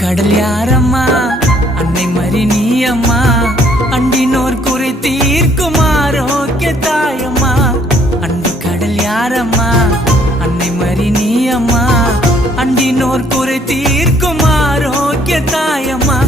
கடல் யாரம்மா அன்னை மறி நீ அம்மா அண்டினோர் குறை தீர்க்கும் ஆரோக்கிய தாயம்மா அன்பு கடல் யாரம்மா அன்னை மறி நீ அம்மா அண்டினோர் குறை தீர்க்கும் ஆரோக்கிய தாயம்மா